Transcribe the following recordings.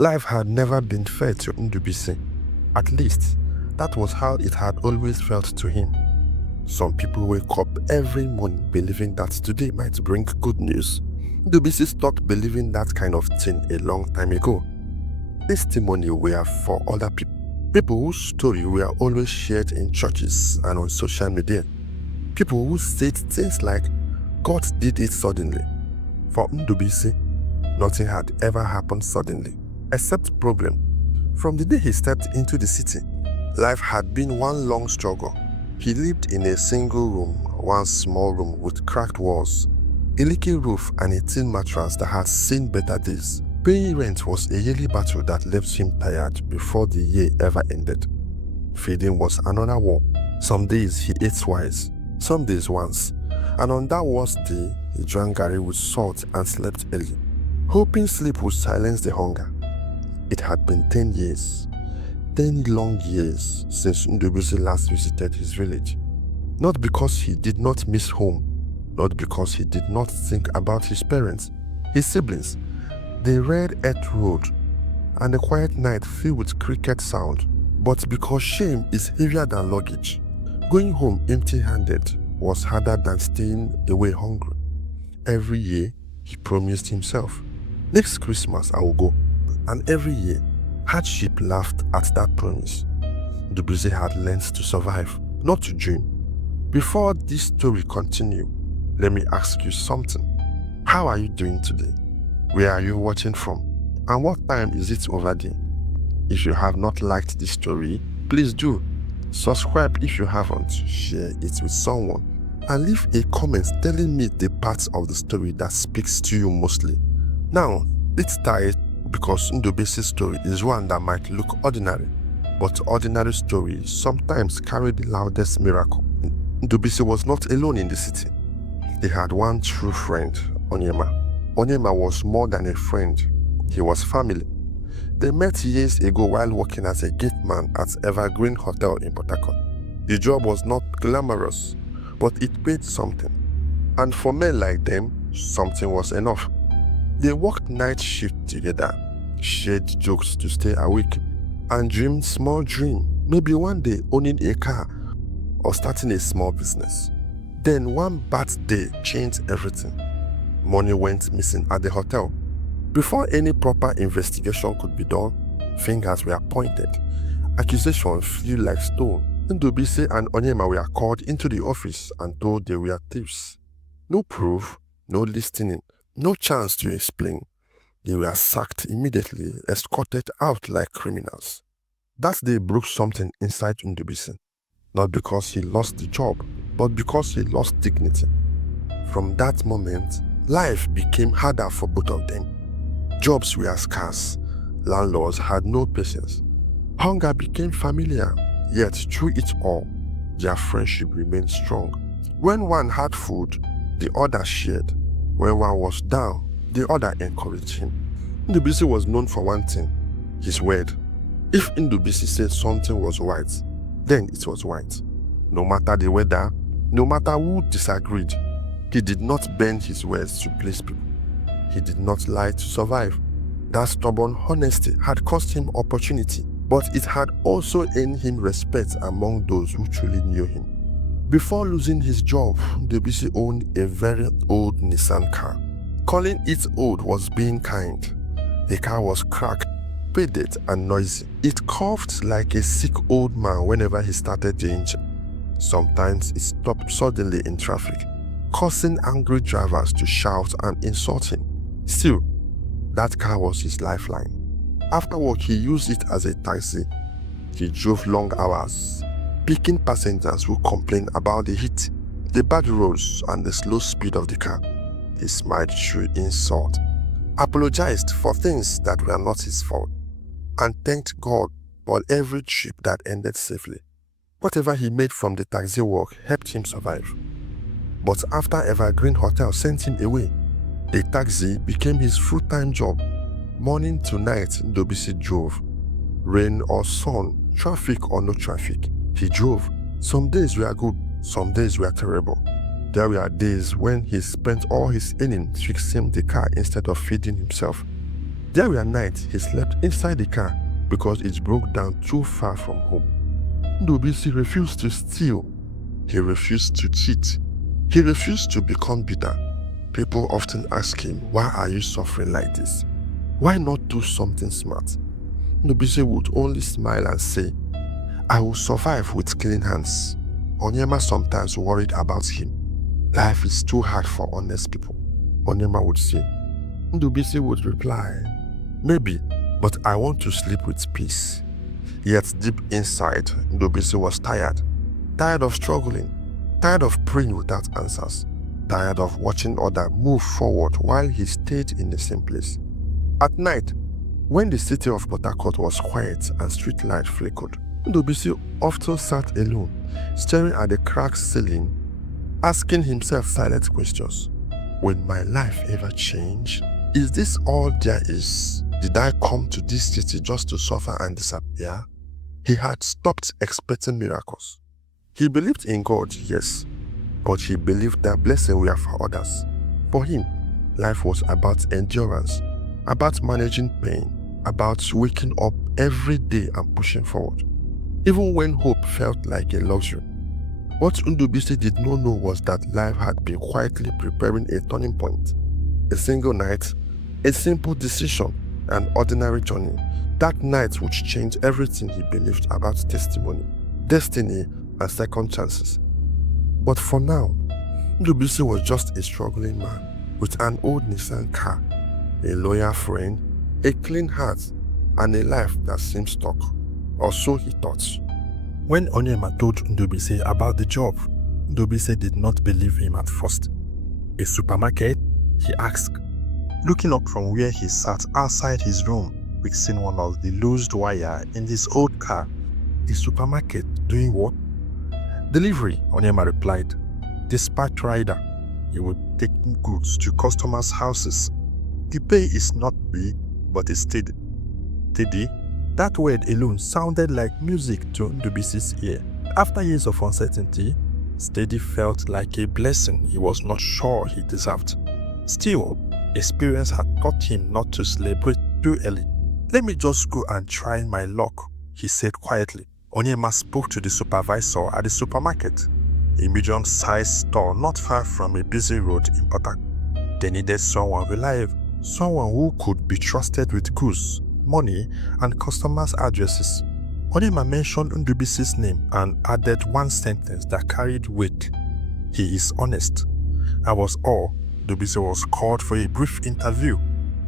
Life had never been fair to Ndubisi. At least, that was how it had always felt to him. Some people wake up every morning believing that today might bring good news. Ndubisi stopped believing that kind of thing a long time ago. Testimony were for other people. People whose story were always shared in churches and on social media. People who said things like, God did it suddenly. For Ndubisi, nothing had ever happened suddenly, except problem. From the day he stepped into the city, life had been one long struggle. He lived in a single room, one small room with cracked walls, a leaky roof and a tin mattress that had seen better days. Paying rent was a yearly battle that left him tired before the year ever ended. Feeding was another war. Some days he ate twice, some days once, and on that worst day, he drank garri with salt and slept early, hoping sleep would silence the hunger. It had been 10 years, 10 long years since Ndubisi last visited his village. Not because he did not miss home, not because he did not think about his parents, his siblings, the red earth road, and a quiet night filled with cricket sound, but because shame is heavier than luggage. Going home empty-handed was harder than staying away hungry. Every year, he promised himself, next Christmas I will go. And every year, hardship laughed at that promise. Ndubisi had learned to survive, not to dream. Before this story continues, let me ask you something. How are you doing today? Where are you watching from? And what time is it over there? If you have not liked this story, please do. Subscribe if you haven't, share it with someone, and leave a comment telling me the parts of the story that speaks to you mostly. Now, let's start because Ndubisi's story is one that might look ordinary, but ordinary stories sometimes carry the loudest miracle. Ndubisi was not alone in the city. He had one true friend, Onyema. Onyema was more than a friend, he was family. They met years ago while working as a gate man at Evergreen Hotel in Port Harcourt. The job was not glamorous, but it paid something. And for men like them, something was enough. They worked night shift together, shared jokes to stay awake, and dreamed small dream, maybe one day owning a car or starting a small business. Then one bad day changed everything. Money went missing at the hotel. Before any proper investigation could be done, fingers were pointed. Accusations flew like stone. Ndubisi and Onyema were called into the office and told they were thieves. No proof, no listening, no chance to explain. They were sacked immediately, escorted out like criminals. That day broke something inside Ndubisi. Not because he lost the job, but because he lost dignity. From that moment, life became harder for both of them. Jobs were scarce. Landlords had no patience. Hunger became familiar, yet through it all, their friendship remained strong. When one had food, the other shared. When one was down, the other encouraged him. Ndubisi was known for one thing, his word. If Ndubisi said something was white, then it was white. No matter the weather, no matter who disagreed, he did not bend his words to please people. He did not lie to survive. That stubborn honesty had cost him opportunity, but it had also earned him respect among those who truly knew him. Before losing his job, Ndubisi owned a very old Nissan car. Calling it old was being kind. The car was cracked, faded and noisy. It coughed like a sick old man whenever he started the engine. Sometimes it stopped suddenly in traffic, causing angry drivers to shout and insult him. Still, that car was his lifeline. After work, he used it as a taxi. He drove long hours, picking passengers who complained about the heat, the bad roads, and the slow speed of the car. He smiled through insult, apologized for things that were not his fault, and thanked God for every trip that ended safely. Whatever he made from the taxi work helped him survive. But after Evergreen Hotel sent him away, the taxi became his full-time job. Morning to night, Ndubisi drove. Rain or sun, traffic or no traffic, he drove. Some days were good, some days were terrible. There were days when he spent all his earnings fixing the car instead of feeding himself. There were nights he slept inside the car because it broke down too far from home. Ndubisi refused to steal. He refused to cheat. He refused to become bitter. People often ask him, why are you suffering like this? Why not do something smart? Ndubisi would only smile and say, I will survive with clean hands. Onyema sometimes worried about him. Life is too hard for honest people, Onyema would say. Ndubisi would reply, maybe, but I want to sleep with peace. Yet deep inside, Ndubisi was tired. Tired of struggling. Tired of praying without answers. Tired of watching others move forward while he stayed in the same place. At night, when the city of Port Harcourt was quiet and street light flickered, Ndubisi often sat alone, staring at the cracked ceiling, asking himself silent questions. Will my life ever change? Is this all there is? Did I come to this city just to suffer and disappear? He had stopped expecting miracles. He believed in God, yes, but he believed that blessings were for others. For him, life was about endurance, about managing pain, about waking up every day and pushing forward, even when hope felt like a luxury. What Ndubisi did not know was that life had been quietly preparing a turning point. A single night, a simple decision, an ordinary journey. That night would change everything he believed about testimony, destiny, and second chances. But for now, Ndubisi was just a struggling man with an old Nissan car, a loyal friend, a clean heart, and a life that seemed stuck, or so he thought. When Onyema told Ndubisi about the job, Ndubisi did not believe him at first. A supermarket? He asked, looking up from where he sat outside his room, fixing one of the loosed wire in his old car. A supermarket doing what? Delivery, Onyema replied. Dispatch rider. He would take goods to customers' houses. The pay is not big, but it's steady. Steady? That word alone sounded like music to Ndubisi's ear. After years of uncertainty, steady felt like a blessing he was not sure he deserved. Still, experience had taught him not to celebrate too early. Let me just go and try my luck, he said quietly. Onyema spoke to the supervisor at the supermarket, a medium-sized store not far from a busy road in Port Harcourt. They needed someone reliable, someone who could be trusted with goods, money, and customers' addresses. Onyema mentioned Ndubisi's name and added one sentence that carried weight. He is honest. I was all. Ndubisi was called for a brief interview.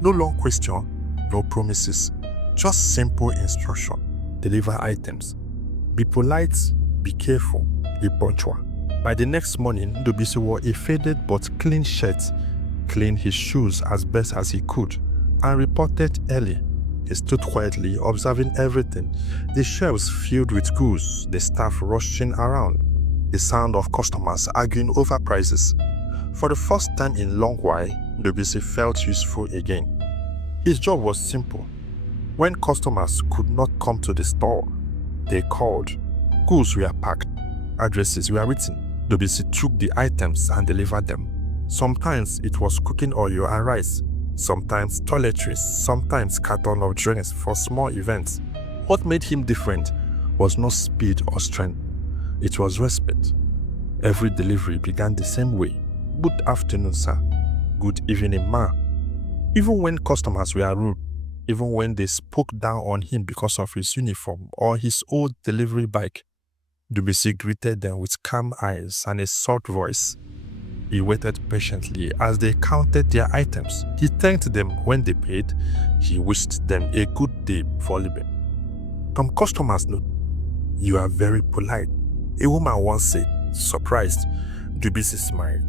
No long question, no promises, just simple instruction. Deliver items. Be polite, be careful, be punctual. By the next morning, Ndubisi wore a faded but clean shirt, cleaned his shoes as best as he could, and reported early. He stood quietly, observing everything. The shelves filled with goods, the staff rushing around, the sound of customers arguing over prices. For the first time in a long while, Ndubisi felt useful again. His job was simple. When customers could not come to the store, they called. Goods were packed. Addresses were written. Ndubisi took the items and delivered them. Sometimes it was cooking oil and rice. Sometimes toiletries, sometimes carton of drinks for small events. What made him different was not speed or strength. It was respect. Every delivery began the same way. Good afternoon, sir. Good evening, ma. Even when customers were rude, even when they spoke down on him because of his uniform or his old delivery bike, Ndubisi greeted them with calm eyes and a soft voice. He waited patiently as they counted their items. He thanked them when they paid. He wished them a good day before leaving. Some customers note, "You are very polite," a woman once said, surprised. Ndubisi smiled.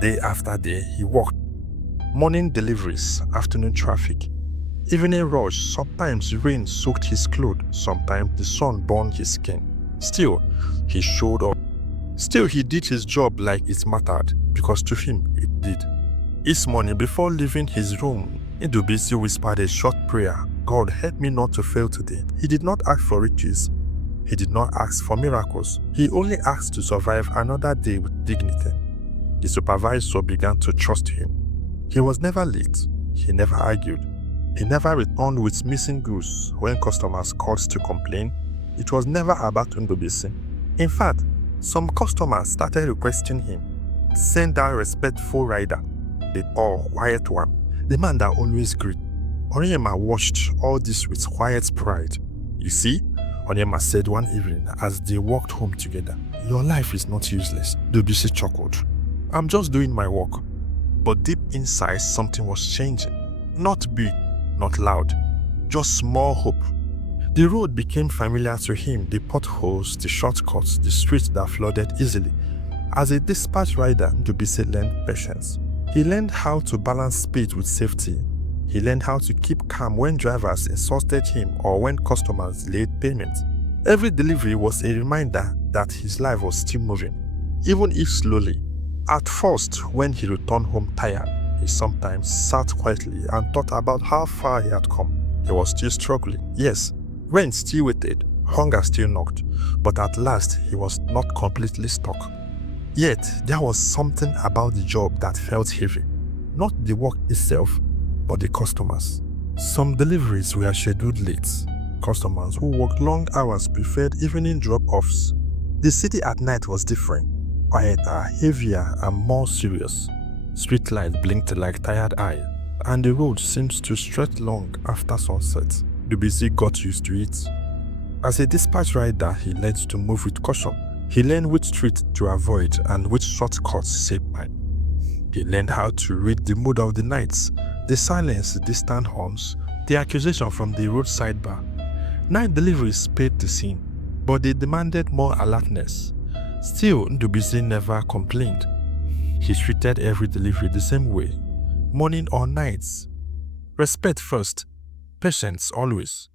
Day after day, he walked. Morning deliveries, afternoon traffic, evening rush. Sometimes rain soaked his clothes, sometimes the sun burned his skin. Still, he showed up. Still, he did his job like it mattered, because to him, it did. Each morning, before leaving his room, Ndubisi whispered a short prayer. God, help me not to fail today. He did not ask for riches. He did not ask for miracles. He only asked to survive another day with dignity. The supervisor began to trust him. He was never late. He never argued. He never returned with missing goods when customers called to complain. It was never about Ndubisi. In fact, some customers started requesting him, send that respectful rider, the tall, quiet one, the man that always greet. Onyema watched all this with quiet pride. You see, Onyema said one evening as they walked home together, "Your life is not useless." Ndubisi chuckled. "I'm just doing my work." But deep inside, something was changing. Not big, not loud, just small hope. The road became familiar to him, the potholes, the shortcuts, the streets that flooded easily. As a dispatch rider, Ndubisi learned patience. He learned how to balance speed with safety. He learned how to keep calm when drivers insulted him or when customers delayed payment. Every delivery was a reminder that his life was still moving, even if slowly. At first, when he returned home tired, he sometimes sat quietly and thought about how far he had come. He was still struggling. Yes, rent still waited, hunger still knocked, but at last he was not completely stuck. Yet, there was something about the job that felt heavy. Not the work itself, but the customers. Some deliveries were scheduled late. Customers who worked long hours preferred evening drop-offs. The city at night was different, quieter, heavier, and more serious. Street lights blinked like tired eyes, and the road seemed to stretch long after sunset. Ndubisi got used to it. As a dispatch rider, he learned to move with caution. He learned which street to avoid and which shortcuts saved time. He learned how to read the mood of the nights, the silence, the distant horns, the accusation from the roadside bar. Night deliveries paid the scene, but they demanded more alertness. Still, Ndubisi never complained. He treated every delivery the same way, morning or nights. Respect first, patience always.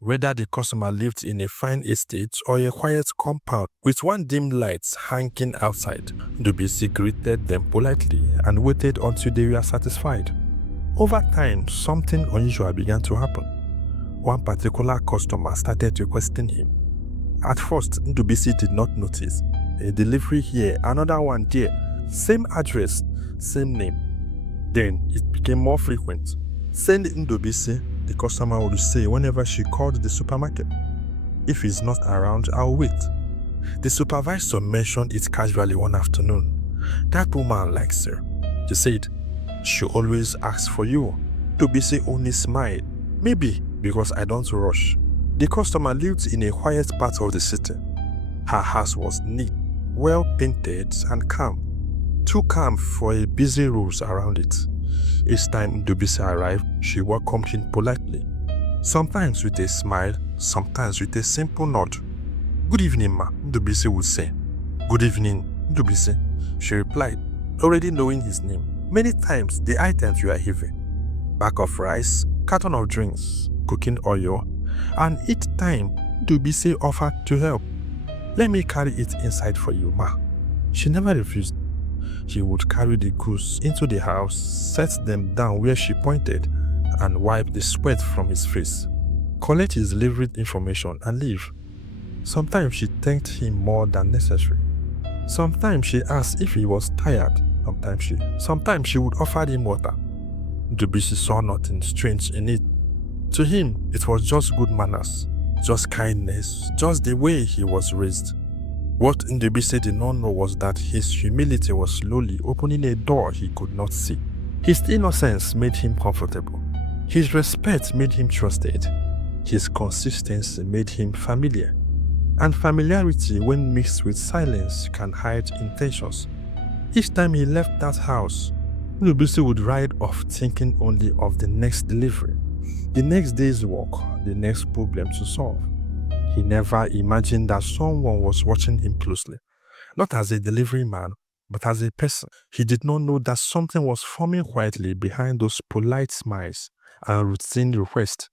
Whether the customer lived in a fine estate or a quiet compound with one dim light hanging outside, Ndubisi greeted them politely and waited until they were satisfied. Over time, something unusual began to happen. One particular customer started requesting him. At first, Ndubisi did not notice. A delivery here, another one there, same address, same name. Then it became more frequent. "Send Ndubisi," the customer would say whenever she called the supermarket. "If he's not around, I'll wait." The supervisor mentioned it casually one afternoon. "That woman likes her," she said. "She always asks for you." Ndubisi only smiled. "Maybe because I don't rush." The customer lived in a quiet part of the city. Her house was neat, well painted, and calm. Too calm for a busy road around it. Each time Ndubisi arrived, she welcomed him politely. Sometimes with a smile, sometimes with a simple nod. "Good evening, ma," Ndubisi would say. "Good evening, Ndubisi," she replied, already knowing his name. Many times the items were heavy. Bag of rice, carton of drinks, cooking oil, and each time Ndubisi offered to help. "Let me carry it inside for you, ma." She never refused. She would carry the goods into the house, set them down where she pointed, and wipe the sweat from his face, collect his delivery information, and leave. Sometimes she thanked him more than necessary. Sometimes she asked if he was tired. Sometimes she would offer him water. Ndubisi saw nothing strange in it. To him, it was just good manners, just kindness, just the way he was raised. What Ndubisi did not know was that his humility was slowly opening a door he could not see. His innocence made him comfortable. His respect made him trusted. His consistency made him familiar. And familiarity, when mixed with silence, can hide intentions. Each time he left that house, Ndubisi would ride off thinking only of the next delivery, the next day's work, the next problem to solve. He never imagined that someone was watching him closely, not as a delivery man, but as a person. He did not know that something was forming quietly behind those polite smiles and routine requests.